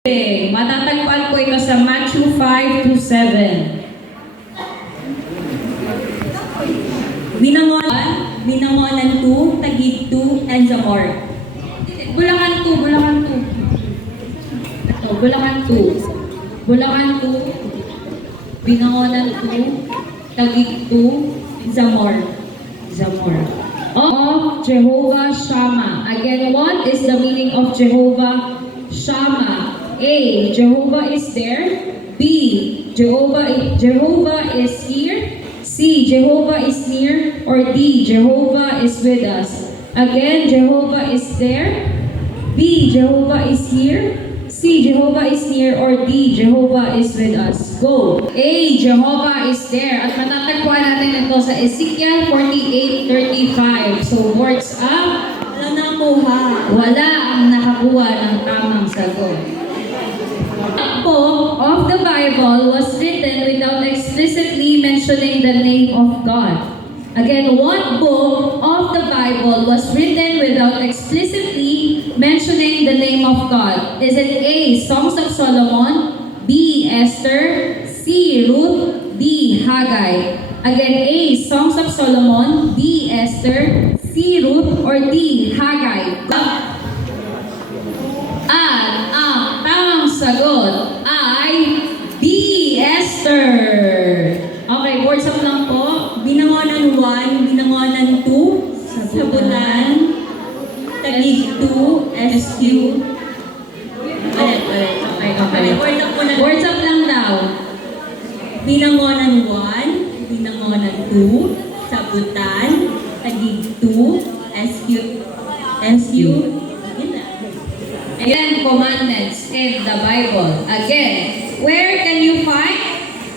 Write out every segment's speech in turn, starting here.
Matatagpuan ko ito sa Matthew 5 to 7. Binangonan 2, Taguig 2, and Zamor. Bulacan 2. Ito, Bulacan 2. Bulacan 2. Binangonan 2. Taguig 2. Zamor. Of Jehovah Shammah. Again, what is the meaning of Jehovah Shammah? A. Jehovah is there. B. Jehovah is here. C. Jehovah is near. Or D. Jehovah is with us. Again, Jehovah is there. B. Jehovah is here. C. Jehovah is near. Or D. Jehovah is with us. Go. A. Jehovah is there. At matatagpuan natin ito sa Ezekiel 48:35. So, words up. Wala na kuha. Wala ang nakakuha ng tamang sagot. The book of the Bible was written without explicitly mentioning the name of God. Again, what book of the Bible was written without explicitly mentioning the name of God? Is it A. Songs of Solomon, B. Esther, C. Ruth, D. Haggai? Again, A. Songs of Solomon, B. Esther, C. Ruth, or D. Haggai? At ang tamang sagot ay B. Esther. Okay, words up lang po. Binangonan 1, Binangonan 2, Sabutan, Taguig 2, SQ. Okay. Words up lang daw. Binangonan 1, Binangonan 2, Sabutan, Taguig 2, SQ. Again, commandments in the Bible. Again, where can you find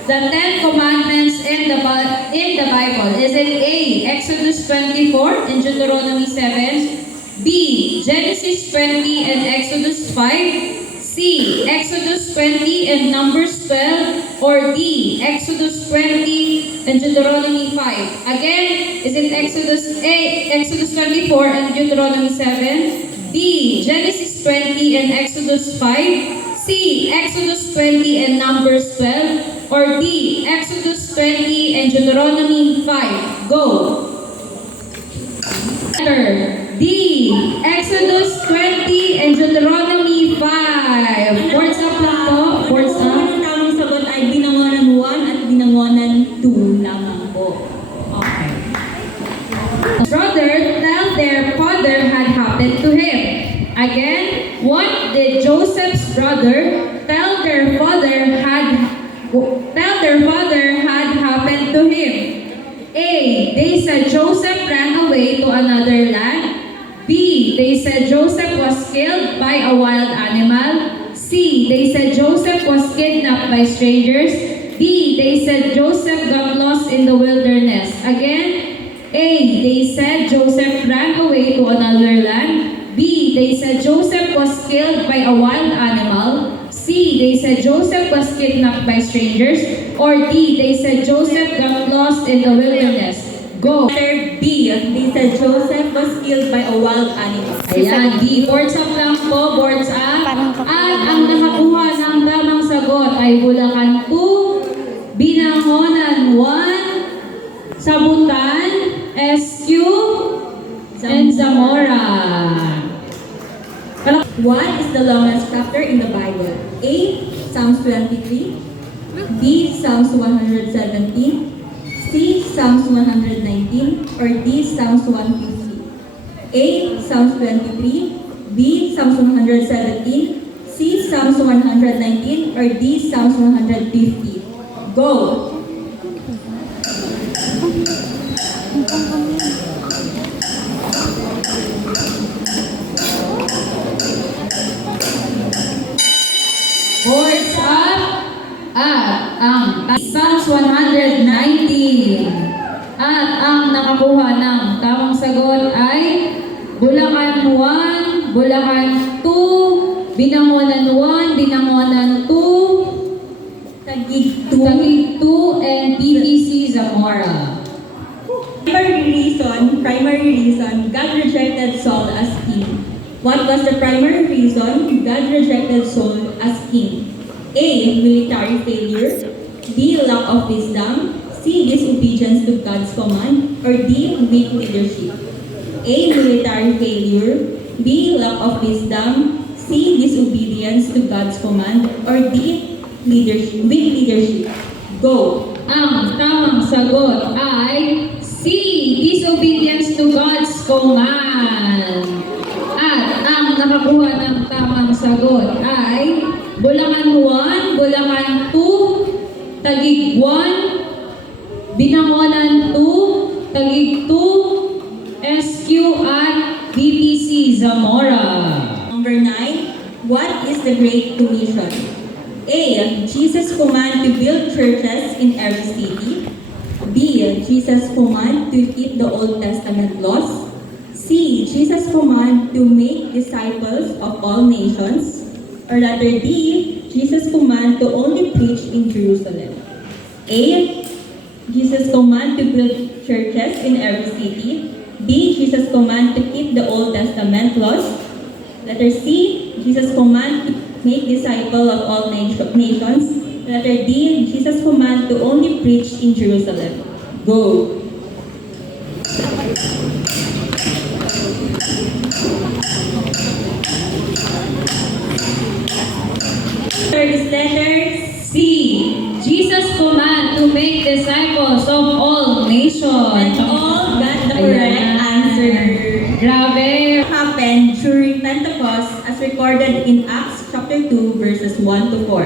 the 10 commandments in the Bible? Is it A. Exodus 24 and Deuteronomy 7? B. Genesis 20 and Exodus 5? C. Exodus 20 and Numbers 12? Or D. Exodus 20 and Deuteronomy 5? Again, is it Exodus 24 and Deuteronomy 7? B. Genesis 20 and Exodus 5? C. Exodus 20 and Numbers 12? Or D. Exodus 20 and Deuteronomy 5? Go! Letter D. Exodus 20 and Deuteronomy 5. Words up lang po. Words up. Ang tamang sagot ay Binangonan 1 at Binangonan 2 lamang po. Okay. Brother tell their father had happened to him. Again, what did Joseph's brother tell their father had happened to him? A. They said Joseph ran away to another land. B. They said Joseph was killed by a wild animal. C. They said Joseph was kidnapped by strangers. D. They said Joseph got lost in the wilderness. Again, A. They said Joseph ran away to another land. B. They said Joseph was killed by a wild animal. C. They said Joseph was kidnapped by strangers. Or D. They said Joseph got lost in the wilderness. Go! Letter B. They said Joseph was killed by a wild animal. Ayan, D. Boards up lang po, boards up. At ang nakakuha ng tamang sagot ay Bulacan 2, Binangonan 1, Sabutan, SQ, and Zamora. What is the longest chapter in the Bible? A. Psalms 23, B. Psalms 117, C. Psalms 119, or D. Psalms 150? A. Psalms 23, B. Psalms 117, C. Psalms 119, or D. Psalms 150? Go! Boards up. At ang Psalms 119. At ang nakakuha ng tamang sagot ay Bulacan 1, Bulacan 2, Binangonan 1, Binangonan 2, Taguig 2. Taguig 2, and BBC Zamora. Primary reason, God rejected Saul as king. What was the primary reason God rejected Saul as king? A. Military failure. B. Lack of wisdom. C. Disobedience to God's command. Or D. Weak leadership. A. Military failure. B. Lack of wisdom. C. Disobedience to God's command. Or D. Weak leadership. Go! Ang tamang sagot ay C. Disobedience to God's command. At ang nakakuha ng tamang sagot ay Bulacan 1, Bulacan 2, Taguig 1, Binangonan 2, Taguig 2, SQ at BPC Zamora. Number 9. What is the Great Commission? A. Jesus' command to build churches in every city. B. Jesus' command to keep the Old Testament laws. C. Jesus' command to make disciples of all nations. Or letter D. Jesus' command to only preach in Jerusalem. A. Jesus' command to build churches in every city. B. Jesus' command to keep the Old Testament laws. Letter C. Jesus' command to make disciples of all nations. Letter D. Jesus' command to only preach in Jerusalem. Go! Third is letter C. Jesus' command to make disciples of all nations. And all got the correct Ayan. answer. Grabe. What happened during Pentecost as recorded in Acts chapter 2 verses 1 to 4?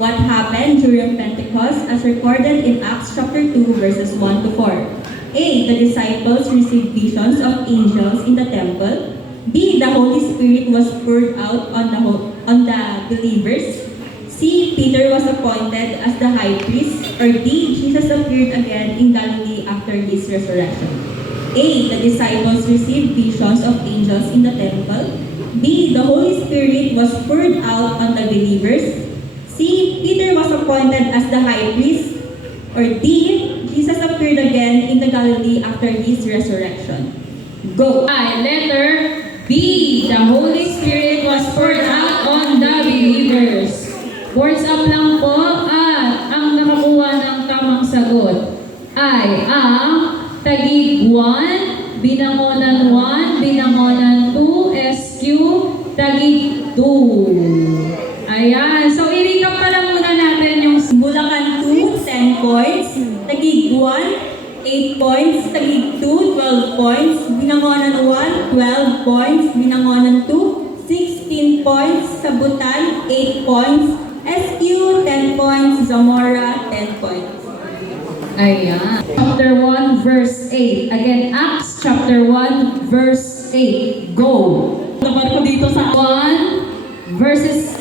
What happened during Pentecost as recorded in Acts chapter 2 verses 1 to 4? A. The disciples received visions of angels in the temple. B. The Holy Spirit was poured out on the believers. C. Peter was appointed as the high priest. Or D. Jesus appeared again in Galilee after his resurrection. A. The disciples received visions of angels in the temple. B. The Holy Spirit was poured out on the believers. C. Peter was appointed as the high priest. Or D. Jesus appeared again in the Galilee after his resurrection. Go! Ay, letter B. The Holy Spirit was poured out on the believers. Words up lang po at ang nakakuha ng tamang sagot ay ang Taguig 1, Binangonan 1, Binangonan 2, SQ, Taguig 2. Ayan. So, i-recap pa lang muna natin yung Bulacan 2, 10 points. Taguig 1, 8 points. Taguig 2, 12 points. Binangonan 1, 12 points. Binangonan 2, 16 points. Sabutan, 8 points. SQ, 10 points. Zamora, 10 points. Ayan. Chapter 1, verse 8. Again, Acts chapter 1, verse 8. Go! Nabar ko dito sa 1, verse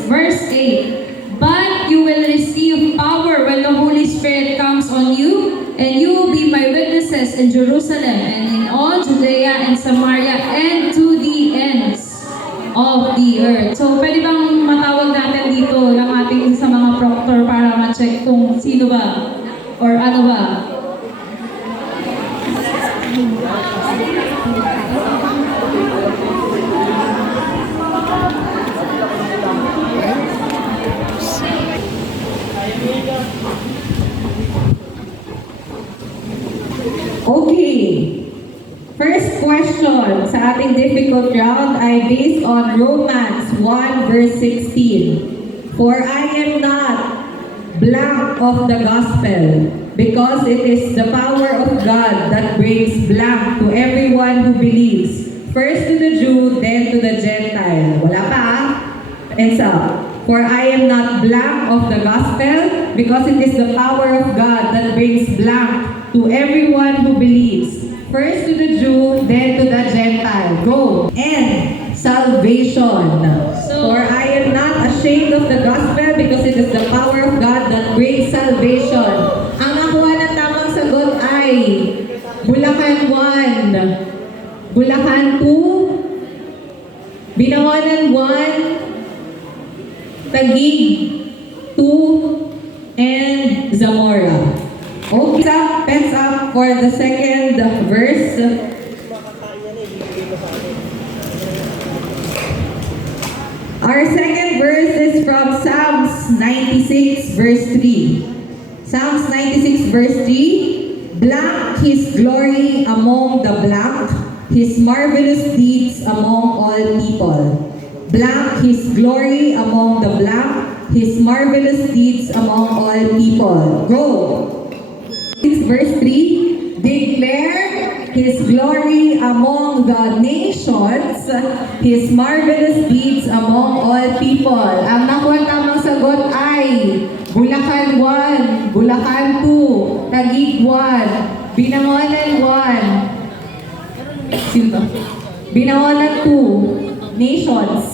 8. But you will receive power when the Holy Spirit comes on you, and you will be my witnesses in Jerusalem and in all Judea and Samaria and to the ends of the earth. So, pwede bang matawag natin dito ng ating sa mga proctor para ma-check kung sino ba or ano ba? Okay. First question sa ating difficult round ay based on Romans 1 verse 16. For I am not blank of the gospel, because it is the power of God that brings blank to everyone who believes. First to the Jew, then to the Gentile. Wala pa ah? Hands up. For I am not blank of the gospel, because it is the power of God that brings blank to everyone who believes. First to the Jew, then to the Gentile. Go! And salvation. For I am not ashamed of the gospel, because it is the power of God that brings salvation. Ang nakuha ng tamang sagot ay Bulacan 1, Bulacan 2, Binangonan 1, Taguig 2, and Zamora. Okay, pens up for the second verse. Our second verse is from Psalms 96 verse 3. Psalms 96 verse 3. Blank his glory among the blank, his marvelous deeds among all people. Blank his glory among the blank, his marvelous deeds among all people. Go! Verse 3, declare his glory among the nations, his marvelous deeds among all people. Ang nakuha tamang sagot ay Bulacan 1, Bulacan 2, Taguig 1, Binangonan 1, sino? Binangonan 2, nations,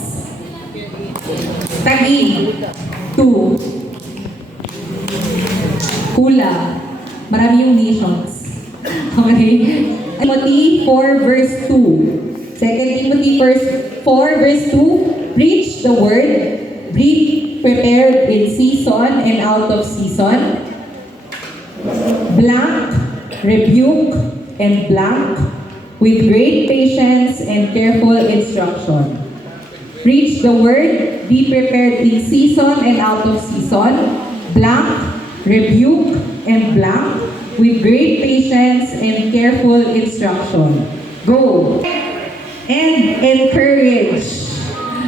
Taguig 2, Hula. Marami yung nations. Okay? Timothy 4 verse 2. 2 Timothy 4 verse 2. Preach the word. Be prepared in season and out of season. Blank, rebuke, and blank, with great patience and careful instruction. Preach the word. Be prepared in season and out of season. Blank, rebuke, and blank, with great patience and careful instruction. Go! And encourage.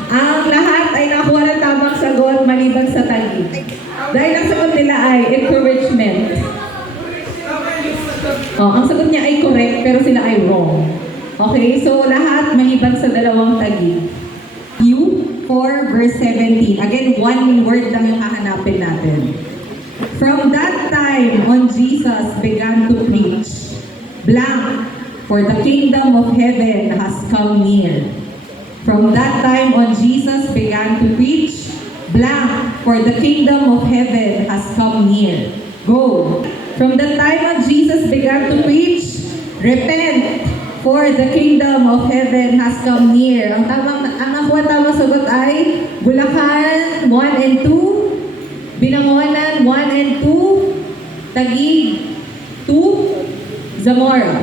Ang lahat ay nakuha ng tamang sagot maliban sa Taguig. Dahil ang sagot nila ay encouragement. Ang sagot niya ay correct, pero sila ay wrong. Okay, so lahat maliban sa dalawang Taguig. You 4 verse 17. Again, one word lang yung hahanapin natin. From that time on, Jesus began to preach, blank, for the kingdom of heaven has come near. From that time on, Jesus began to preach, blank, for the kingdom of heaven has come near. Go. From the time on, Jesus began to preach, repent, for the kingdom of heaven has come near. Ang nakuha tamang sagot ay Bulacan 1 and 2, Binangonan 1 and 2, Taguig 2, Zamora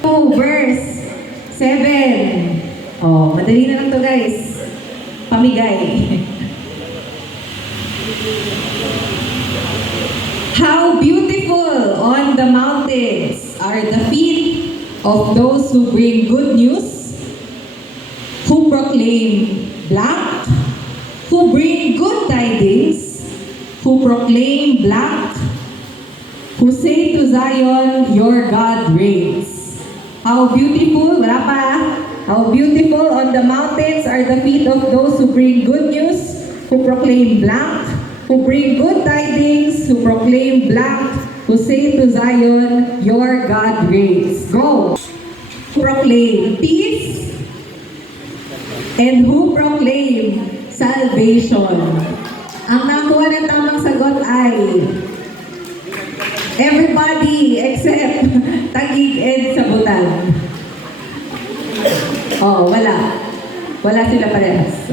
2 verse 7. Madali na lang to guys. Pamigay. How beautiful on the mountains are the feet of those who bring good news, who proclaim blank, who bring good tidings, who proclaim blank, who say to Zion, your God reigns. How beautiful, wala pa, how beautiful on the mountains are the feet of those who bring good news, who proclaim blank, who bring good tidings, who proclaim blank, who say to Zion, your God reigns. Go! Proclaim peace, and who proclaim salvation. Ang nakuha ng tamang sagot ay everybody except Taguig and Sabutan. Wala. Wala sila parehas.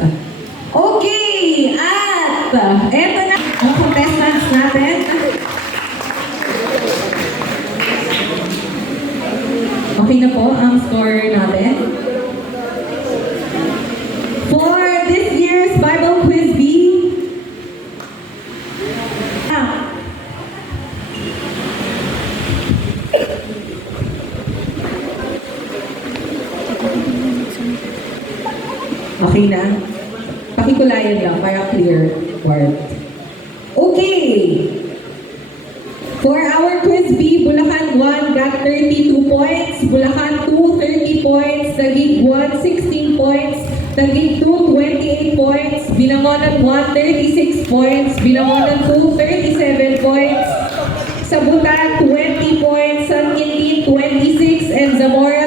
Okay, at eto na ang contestants natin. Okay na po ang score natin. For this year's Bible Quiz B, okay na? Pakikulayan lang para clear word. Okay. For our Quiz B, Bulacan 1 got 32 points, Bulacan 2, 30 points, Taguig 1, 16 points, Taguig 2, 28 points, Binangonan 1, 36 points, Binangonan 2, 37 points, Sabutan 20 points, San Quintin 26, and Zamora